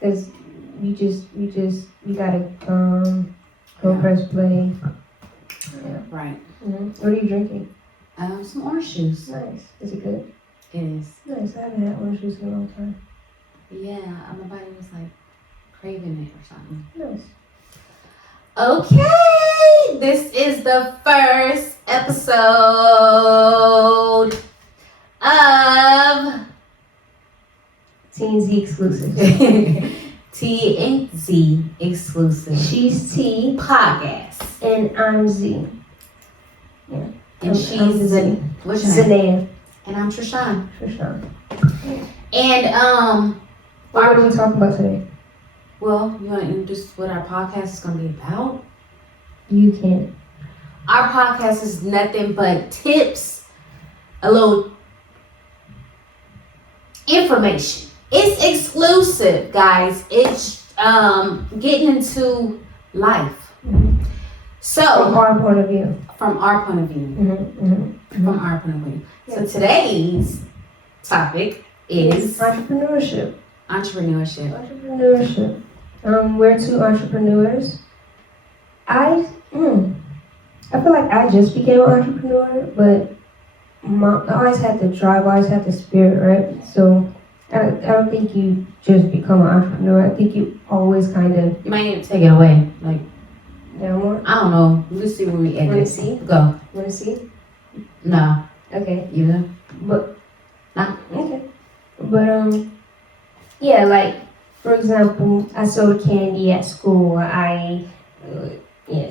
Because we gotta go press play. Yeah. Right. Mm-hmm. What are you drinking? Some orange juice. Nice. Is it good? It is. Nice. I haven't had orange juice in a long time. Yeah, my body was like craving it or something. Nice. Okay, this is the first episode of T&Z exclusive. T&Z exclusive. She's T podcast. and I'm Z. Yeah. And she's Z. What's your name? Zanaya. And I'm Trison. For sure. And What are we talking about today? well, you want to introduce what our podcast is going to be about? You can. Our podcast is nothing but tips, a little information. It's exclusive, guys. It's getting into life. Mm-hmm. So From our point of view. from our point of view. Mm-hmm. Mm-hmm. From our point of view. So today's topic is entrepreneurship. entrepreneurship. We're two entrepreneurs. I feel like I just became an entrepreneur, but I always had the drive, I always had the spirit, right? So I don't think you just become an entrepreneur. I think you always kind of. You might need to take it away. Like, Down more? I don't know. We'll see when we edit. Want to see? Go. Want to see? No. Okay. You know? But No. okay. But yeah, like for example, I sold candy at school.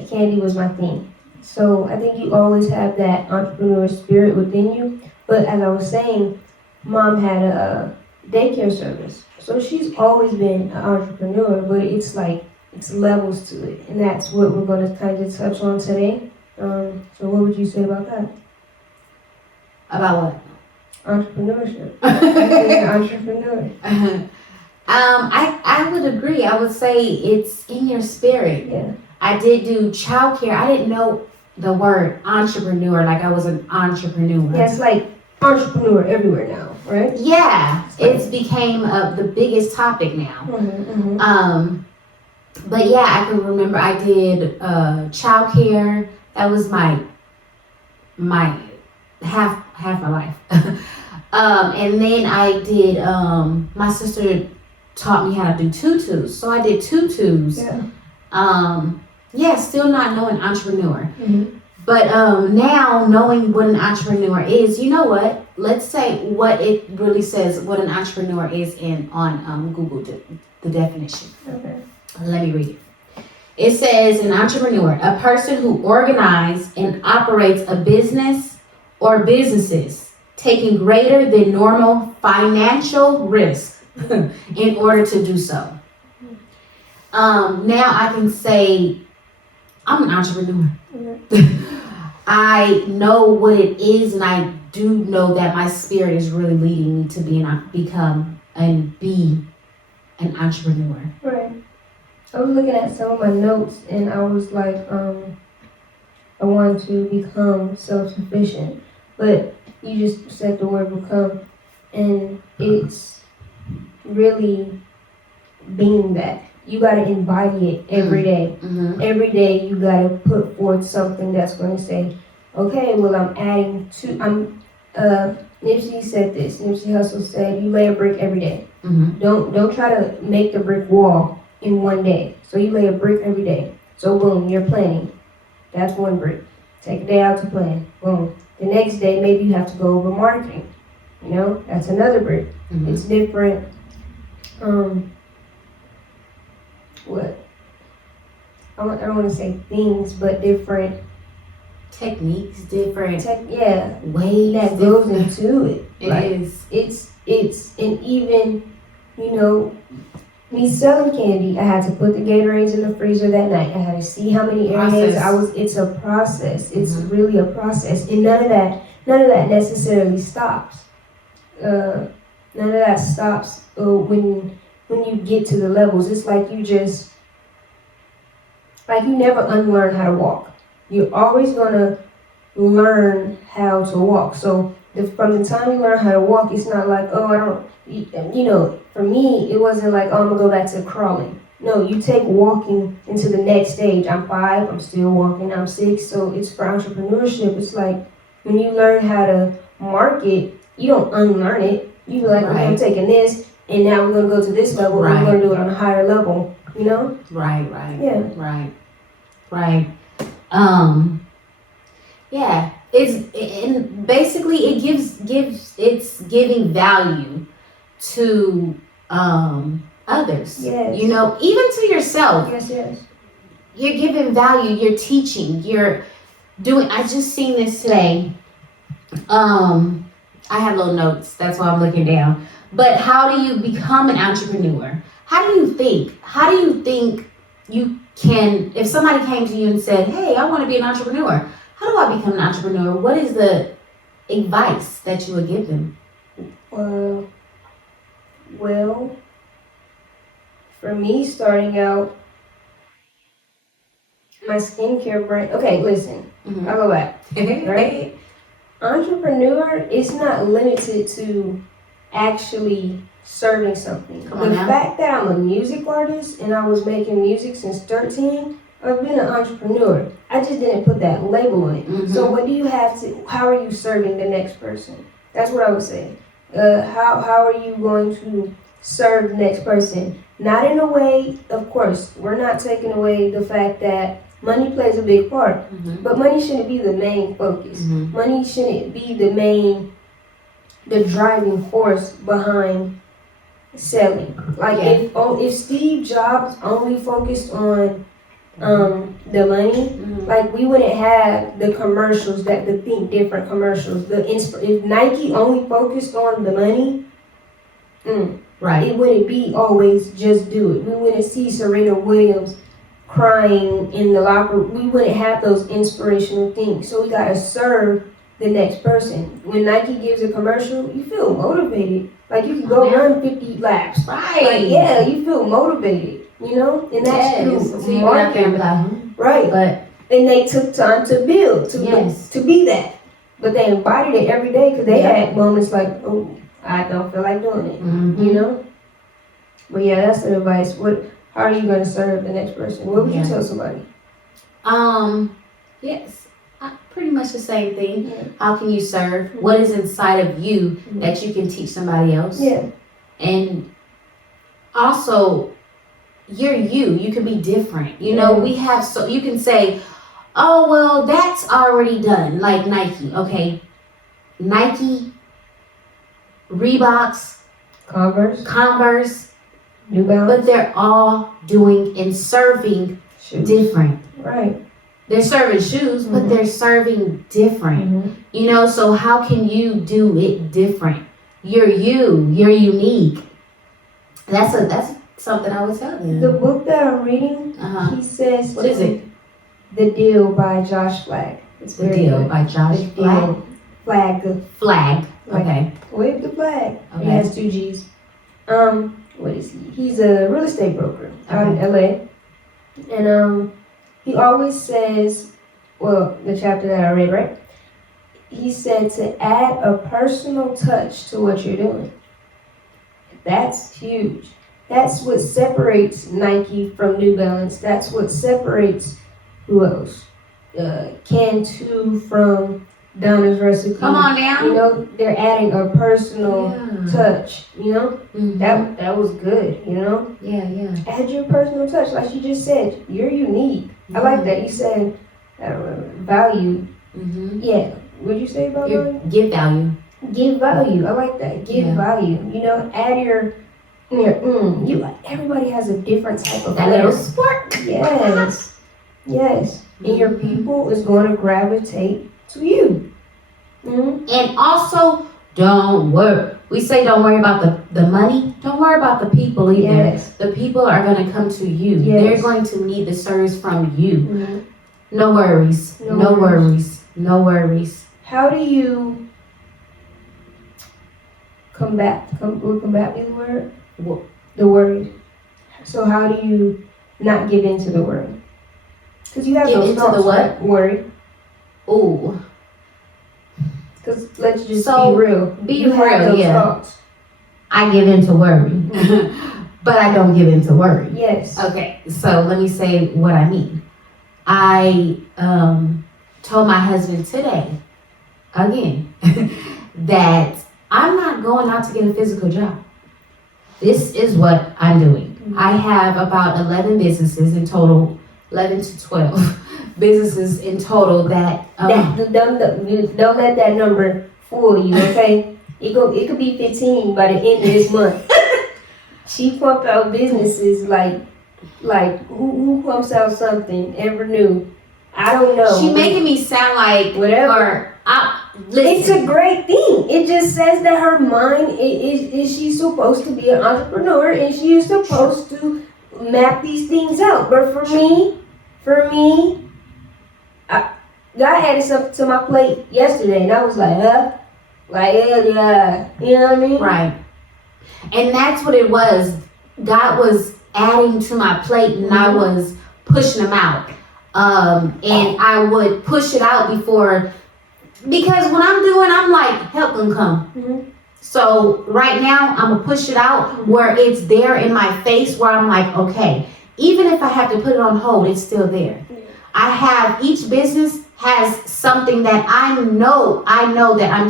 Candy was my thing. So I think you always have that entrepreneur spirit within you. But as I was saying, mom had a daycare service, so she's always been an entrepreneur. But it's like it's levels to it, and that's what we're going to kind of touch on today. So what would you say about that? About what? Entrepreneurship. Being an entrepreneur. I would agree. I would say it's in your spirit. Yeah. I did do childcare. I didn't know the word entrepreneur, like I was an entrepreneur. Yeah, it's like entrepreneur everywhere now, right? Yeah, it's became the biggest topic now. Mm-hmm, mm-hmm. But yeah, I can remember I did childcare. That was my half my life. And then I did. My sister taught me how to do tutus, so I did tutus. Yeah. Still not knowing entrepreneur. Mm-hmm. But now knowing what an entrepreneur is, you know what? Let's say what it really says, what an entrepreneur is on Google, the definition. Okay. Let me read it. It says an entrepreneur, a person who organizes and operates a business or businesses, taking greater than normal financial risk in order to do so. Now I can say I'm an entrepreneur. I know what it is, and I do know that my spirit is really leading me to be an entrepreneur. Right. I was looking at some of my notes, and I was like, I want to become self-sufficient, but you just said the word become, and it's really being that. You got to embody it every day. Mm-hmm. Every day you got to put forth something that's going to say, okay, well, Nipsey said this. Nipsey Hussle said, you lay a brick every day. Mm-hmm. Don't try to make the brick wall in one day. So you lay a brick every day. So boom, you're planning. That's one brick. Take a day out to plan. Boom. The next day, maybe you have to go over marketing. You know, that's another brick. Mm-hmm. It's different. What? I don't want to say things, but different techniques, different ways that goes into it. It's and even, you know, me selling candy, I had to put the Gatorades in the freezer that night. I had to see how many airheads it's a process. It's really a process, and none of that necessarily stops. None of that stops when you get to the levels. It's like you never unlearn how to walk. You're always gonna learn how to walk. So from the time you learn how to walk, it's not like, you know, for me, it wasn't like, oh, I'm gonna go back to crawling. No, you take walking into the next stage. I'm 5, I'm still walking, I'm 6. So it's for entrepreneurship. It's like when you learn how to market, you don't unlearn it. You be like, okay, I'm taking this, and now we're gonna go to this level, and we're gonna do it on a higher level. You know? Right. Yeah. Right. Yeah. And basically it gives it's giving value to others. Yes. You know, even to yourself. Yes. You're giving value, you're teaching, you're doing. I just seen this today. I have little notes, that's why I'm looking down. But how do you become an entrepreneur? How do you think you can, if somebody came to you and said, hey, I want to be an entrepreneur, how do I become an entrepreneur? What is the advice that you would give them? Well, for me, starting out, my skincare brand. Okay, listen. Mm-hmm. I'll go back. Right? Entrepreneur is not limited to actually serving something. The fact that I'm a music artist and I was making music since 13, I've been an entrepreneur. I just didn't put that label on it. Mm-hmm. So what do you have to, how are you serving the next person? That's what I would say. How are you going to serve the next person? Not in a way, of course, we're not taking away the fact that money plays a big part, but money shouldn't be the main focus. Money shouldn't be the driving force behind selling. Like if Steve Jobs only focused on the money, like we wouldn't have the commercials, that the Think Different commercials. If Nike only focused on the money, it wouldn't be always just do it. We wouldn't see Serena Williams crying in the locker room. We wouldn't have those inspirational things. So we gotta serve the next person. When Nike gives a commercial, you feel motivated. Like you can go run 50 laps. Like, yeah, you feel motivated. You know, and that's through marketing. Right. But and they took time to build to be that. But they embodied it every day because they had moments like, oh, I don't feel like doing it. You know. But yeah, that's the advice. How are you going to serve the next person? What would you tell somebody? Yes, pretty much the same thing. Yeah. How can you serve? What is inside of you that you can teach somebody else? Yeah. And also, you're you. You can be different. You know, we have you can say, oh, well, that's already done. Like Nike. Okay. Nike, Reeboks, Converse, New Balance. But they're all doing and serving different. Right. They're serving shoes, but they're serving different. You know, so how can you do it different? You're you. You're unique. That's something I would tell you. The book that I'm reading, he says, what is it? The Deal by Josh Flagg. It's The Deal by Josh Flagg. Flag. Okay. Wave the flag. Okay. He has 2 G's. What is he? He's a real estate broker out in LA. And he always says, well, the chapter that I read, right? He said to add a personal touch to what you're doing. That's huge. That's what separates Nike from New Balance. That's what separates, who else? Can2 from Donna's Recipe. Come on now. You know, they're adding a personal touch, you know? That was good, you know? Yeah. Add your personal touch, like you just said. You're unique. I like that. You said, I don't remember, value. Yeah. What did you say about value? Give value. Give value. I like that. Give value. You know, add your you like, everybody has a different type of that little spark. Yes. And your people is going to gravitate to you. And also, don't worry. We say don't worry about the money. Don't worry about the people either. Yes. The people are going to come to you. Yes. They're going to need the service from you. No worries. No worries. How do you combat? Would combat be the word? The worry. So how do you not give in to the worry? Because you have give those into thoughts, the what? Right? Worry. Ooh. Because let's just be real. Be real, yeah. Thoughts. I give in to worry, but I don't give in to worry. Yes. Okay, so let me say what I mean. I told my husband today, again, that I'm not going out to get a physical job. This is what I'm doing. I have about 11 businesses in total, 11 to 12 businesses in total that. Don't let that number fool you, okay? It could be 15 by the end of this month. She pump out businesses like who pumps out something ever new? I don't know. She making me sound like whatever. Listen. It's a great thing. It just says that her mind is she's supposed to be an entrepreneur and she is supposed to map these things out. But for me, God added something to my plate yesterday, and I was like, yeah, you know what I mean? Right. And that's what it was. God was adding to my plate, and I was pushing them out. And I would push it out before, because when I'm like, help them come. Mm-hmm. So right now, I'm gonna push it out where it's there in my face, where I'm like, okay, even if I have to put it on hold, it's still there. I have, each business has something that I know that I'm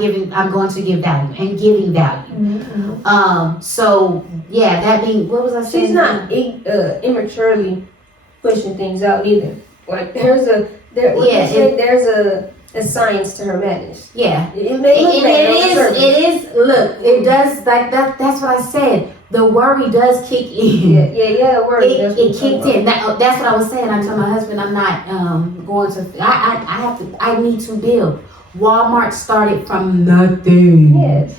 going to give value and giving value. Mm-hmm. So yeah, that being, what was I saying? She's not immaturely pushing things out either. Like there's a science to her madness. Yeah. It may look bad on the surface. It is, look, it does, like that's what I said. The worry does kick in. Yeah, worry. It kicked in. That's what I was saying. I told my husband I'm not going to, I need to build. Walmart started from nothing. Yes.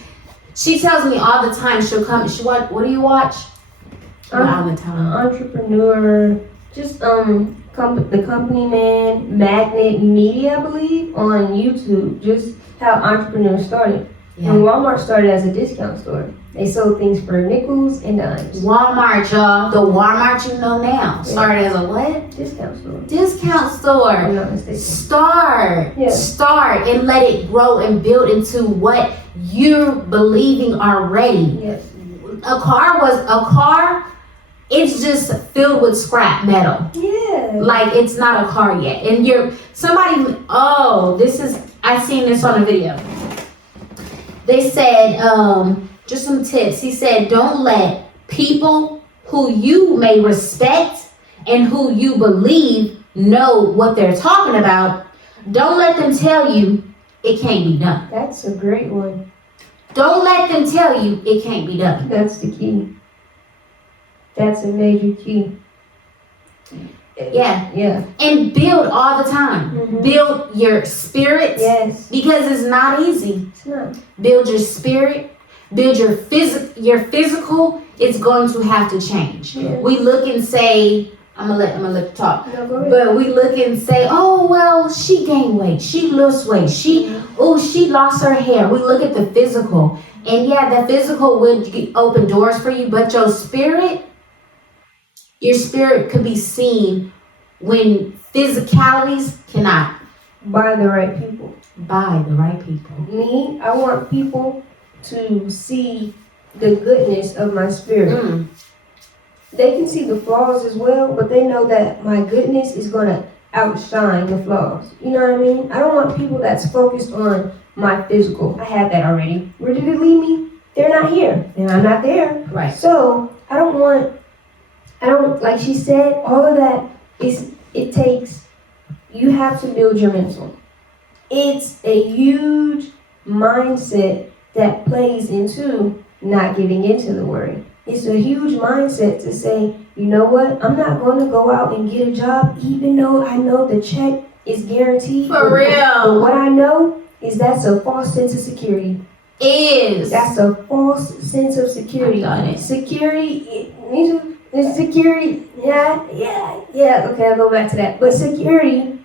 She tells me all the time, she'll come, what do you watch? All the time. Entrepreneur, just the Company Man, Magnet Media, I believe, on YouTube, just how entrepreneurs started. Yeah. And Walmart started as a discount store. They sold things for nickels and dimes. Walmart, y'all. The Walmart you know now. Started as a what? Discount store. Discount store. I'm not mistaken. Start and let it grow and build into what you're believing already. Yes. A car, it's just filled with scrap metal. Yeah. Like it's not a car yet. And I seen this on a video. They said, just some tips. He said, don't let people who you may respect and who you believe know what they're talking about. Don't let them tell you it can't be done. That's a great one. Don't let them tell you it can't be done. That's the key. That's a major key. Yeah. And build all the time. Mm-hmm. Build your spirit. Yes. Because it's not easy. It's not. Build your spirit. Build your physical. It's going to have to change. Yeah. We look and say, I'm gonna let you talk. No, go ahead. But we look and say, oh well, she gained weight, she lost weight, she lost her hair. We look at the physical, and yeah, the physical would open doors for you, but your spirit could be seen when physicalities cannot. By the right people. Me, I want people to see the goodness of my spirit. They can see the flaws as well, but they know that my goodness is going to outshine the flaws. You know what I mean? I don't want people that's focused on my physical. I have that already. Where did it lead me? They're not here, and I'm not there. Right. So I don't, like she said, all of that you have to build your mental. It's a huge mindset that plays into not giving into the worry. It's a huge mindset to say, you know what, I'm not going to go out and get a job even though I know the check is guaranteed. For real. But what I know is that's a false sense of security. That's a false sense of security. Security, yeah, okay, I'll go back to that. But security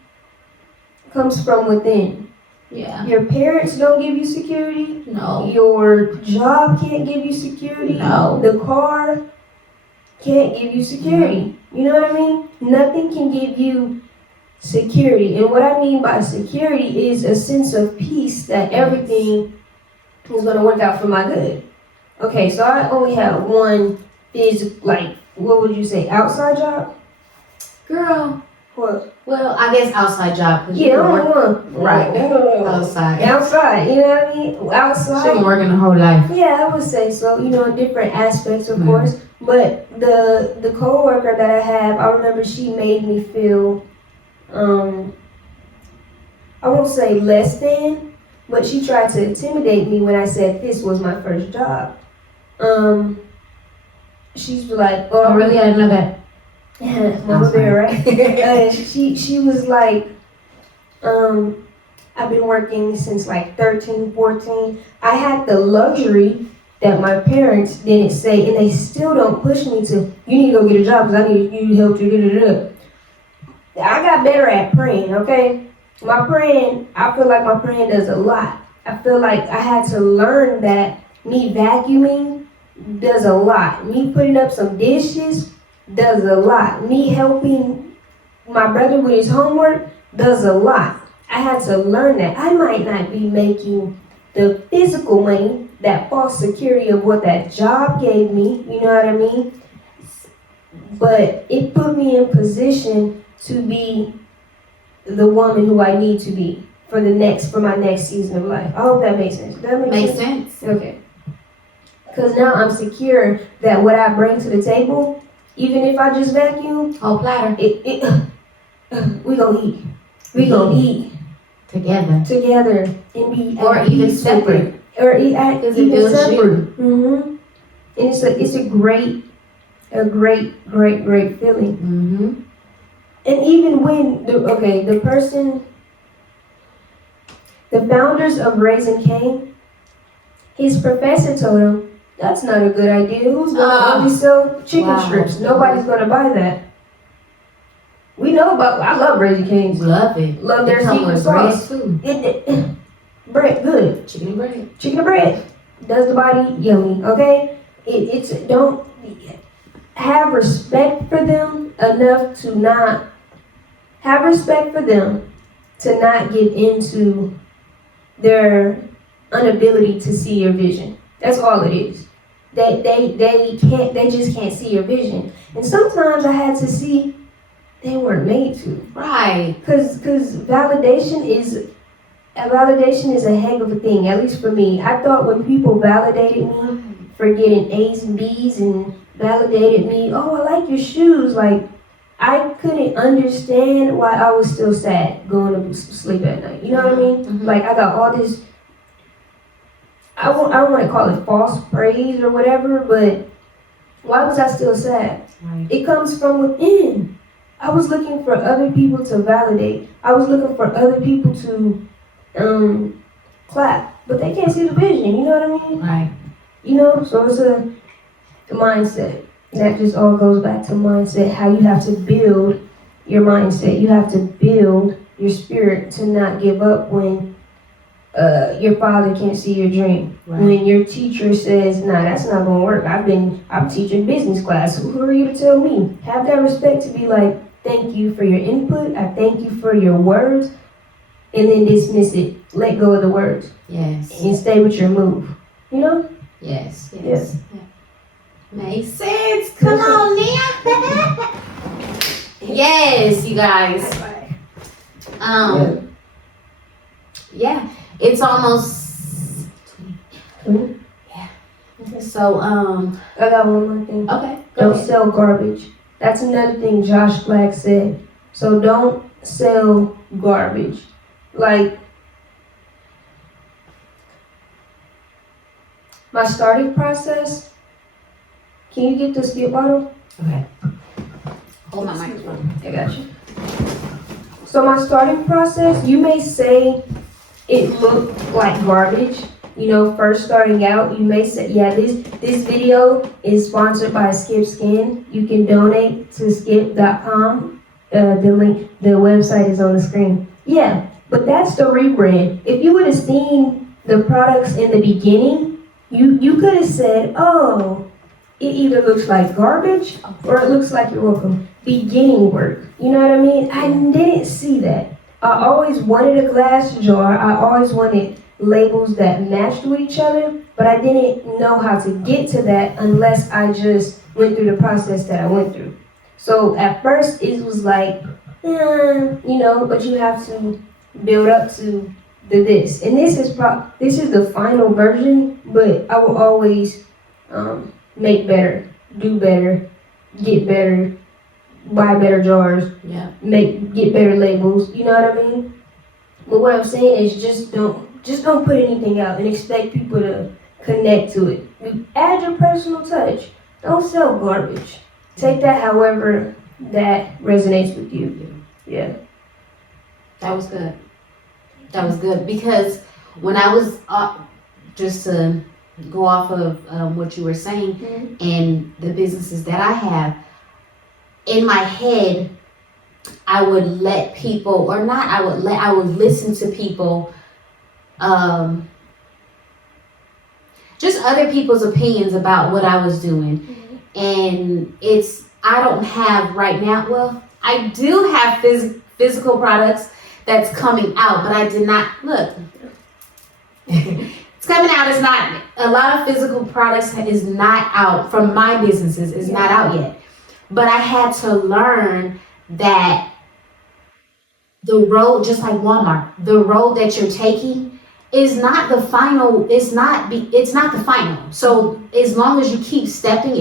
comes from within. Yeah. Your parents don't give you security. No. Your job can't give you security. No. The car can't give you security. You know what I mean? Nothing can give you security. And what I mean by security is a sense of peace that everything is going to work out for my good. Okay, so I only had one like, what would you say, outside job? Girl. What? Well, I guess outside job. 'Cause Yeah, you only work, one. right. No. Outside. Outside, you know what I mean? She Outside. been working her whole life. Yeah, I would say so. You know, in different aspects, of Mhm. course. But the coworker that I have, I remember she made me feel, I won't say less than, but she tried to intimidate me when I said this was my first job. She's like, Oh, really? I didn't know that. Mama Bear, right? She was like, I've been working since like 13, 14. I had the luxury that my parents didn't say, and they still don't push me to, you need to go get a job because I need you help you, I got better at praying, okay? My praying, I feel like my praying does a lot. I feel like I had to learn that me vacuuming does a lot. Me putting up some dishes does a lot. Me helping my brother with his homework does a lot. I had to learn that. I might not be making the physical money, that false security of what that job gave me, you know what I mean? But it put me in position to be the woman who I need to be for my next season of life. I hope that makes sense. Does that Makes sense. Okay. Because now I'm secure that what I bring to the table, even if I just vacuum, Whole platter. we gonna eat. We gonna eat together and be or even separate. Or even separate. Mm-hmm. And it's a great feeling. Mm-hmm. And even when the founders of Raising Cane, his professor told him, that's not a good idea. Who's gonna only sell chicken strips? Nobody's gonna buy that. We know about, I love Raising Cane's. Love it. Love their secret sauce. Bread, good. Chicken and bread. Does the body yummy, okay? Don't have respect for them enough to not have respect for them to not get into their inability to see your vision. That's all it is. They just can't see your vision. And sometimes I had to see they weren't made to. Right. Cause validation is a heck of a thing, at least for me. I thought when people validated me for getting A's and B's and validated me, oh, I like your shoes, like, I couldn't understand why I was still sad going to sleep at night. You know what I mean? Mm-hmm. Like, I got all this, I don't want to call it false praise or whatever, but why was I still sad? Right. It comes from within. I was looking for other people to validate. I was looking for other people to clap, but they can't see the vision. You know what I mean? Right. You know, so it's a mindset. That just all goes back to mindset. How you have to build your mindset. You have to build your spirit to not give up when your father can't see your dream. Right. When your teacher says, nah, that's not gonna work. I'm teaching business class. Who are you to tell me? Have that respect to be like, thank you for your input. I thank you for your words. And then dismiss it. Let go of the words. Yes. And stay with your move. You know? Yes. Yeah. Makes sense. Come on, Nia. Yes, you guys. Yeah. It's almost 20. Yeah. So I got one more thing. Okay. Don't sell garbage. That's another thing Josh Black said. So don't sell garbage. Like, my starting process, can you get the spit bottle? Okay. Hold my microphone. I got you. So my starting process, you may say it looked like garbage. You know, first starting out, you may say, yeah, this video is sponsored by Skip Skin. You can donate to skip.com. The link, the website is on the screen. Yeah, but that's the rebrand. If you would have seen the products in the beginning, you could have said, oh, it either looks like garbage or it looks like you're welcome. Beginning work. You know what I mean? I didn't see that. I always wanted a glass jar. I always wanted labels that matched with each other, But I didn't know how to get to that unless I just went through the process that I went through. So at first it was like, but you have to build up to this. And this is the final version, but I will always make better, do better, get better, buy better jars, get better labels. You know what I mean? But what I'm saying is just don't put anything out and expect people to connect to it. You add your personal touch. Don't sell garbage. Take that however that resonates with you. Yeah. That was good. That was good because when I was just to go off of what you were saying and the businesses that I have, in my head, I would let people, or not, I would listen to people, just other people's opinions about what I was doing. And I don't have right now, well, I do have physical products that's coming out, but I did not, look, it's coming out, it's not, a lot of physical products is not out from my businesses, is not out yet. But I had to learn that the road, just like Walmart, the road that you're taking is not the final, it's not the final. So as long as you keep stepping,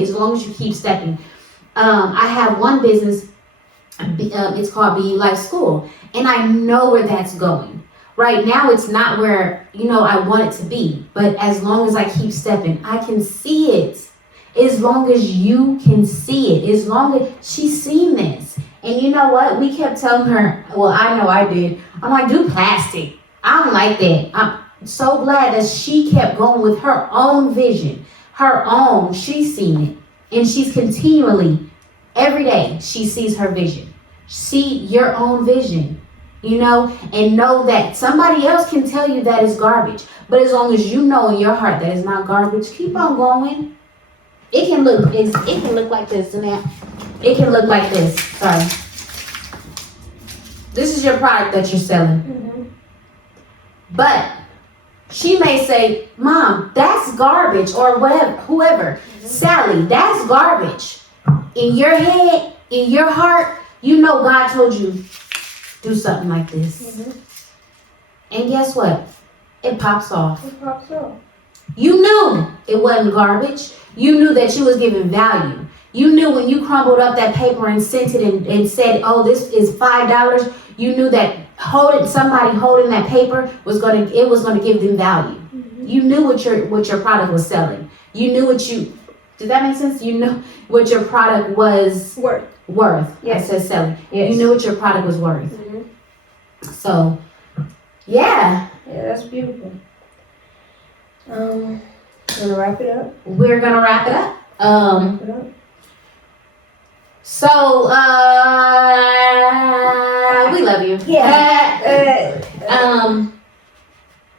I have one business, it's called Be Life School, and I know where that's going. Right now, it's not where, I want it to be, but as long as I keep stepping, I can see it. As long as you can see it, as long as she's seen this. And you know what? We kept telling her, well, I know I did. I'm like, do plastic. I don't like that. I'm so glad that she kept going with her own vision, she's seen it. And she's continually, every day, she sees her vision. See your own vision, and know that somebody else can tell you that is garbage. But as long as you know in your heart that it's not garbage, keep on going. It can look like this, Zanaya. It can look like this. Sorry. This is your product that you're selling. But she may say, Mom, that's garbage, or whatever, whoever. Sally, that's garbage. In your head, in your heart, God told you, do something like this. And guess what? It pops off. You knew it wasn't garbage. You knew that you was giving value. You knew when you crumbled up that paper and sent it and said, oh, this is $5. You knew that somebody holding that paper was gonna give them value. You knew what your product was selling. You knew did that make sense? You know what your product was worth. Yes. I said selling. Yes. You knew what your product was worth. So, yeah. Yeah, that's beautiful. Gonna wrap it up. We're gonna wrap it up. So, we love you. Yeah.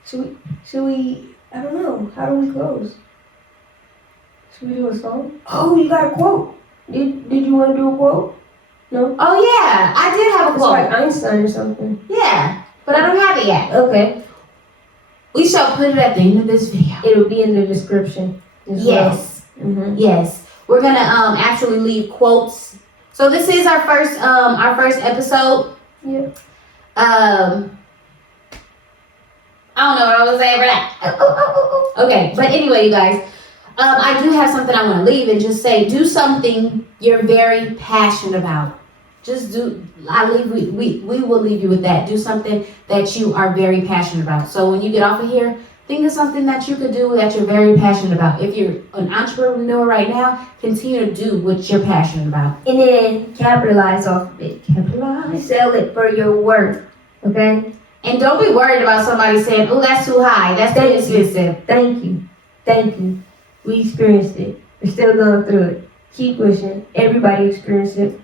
Should we? I don't know. How do we close? Should we do a song? Oh, you got a quote. Did you want to do a quote? No. Oh yeah, I did have a quote. It's like Einstein or something. Yeah, but I don't have it yet. Okay. We shall put it at the end of this video. It'll be in the description. Yes. Well. Yes. We're gonna actually leave quotes. So this is our first episode. Yeah. I don't know what I was saying for that. Okay, but anyway, you guys, I do have something I want to leave and just say, do something you're very passionate about. Just do. We will leave you with that. Do something that you are very passionate about. So when you get off of here, think of something that you could do that you're very passionate about. If you're an entrepreneur right now, continue to do what you're passionate about. And then capitalize off of it. Sell it for your worth. Okay? And don't be worried about somebody saying, oh, that's too high. That's too expensive. Thank you. We experienced it. We're still going through it. Keep pushing. Everybody experienced it.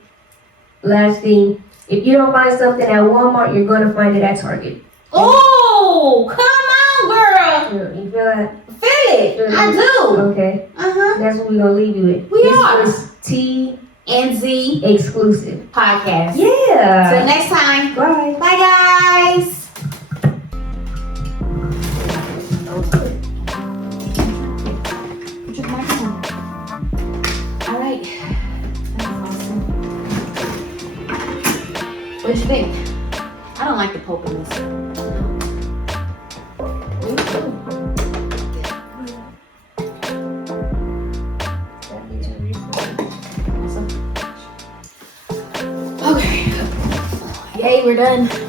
Last thing, if you don't find something at Walmart, you're going to find it at Target. Oh, come on, girl. You feel that? Feel it. I do. Okay. Uh-huh. That's what we're going to leave you with. This is T and Z exclusive podcast. Yeah. Till next time. Bye. Bye, guys. What you think? I don't like the Pope in this. Me too. Okay. Yay, we're done.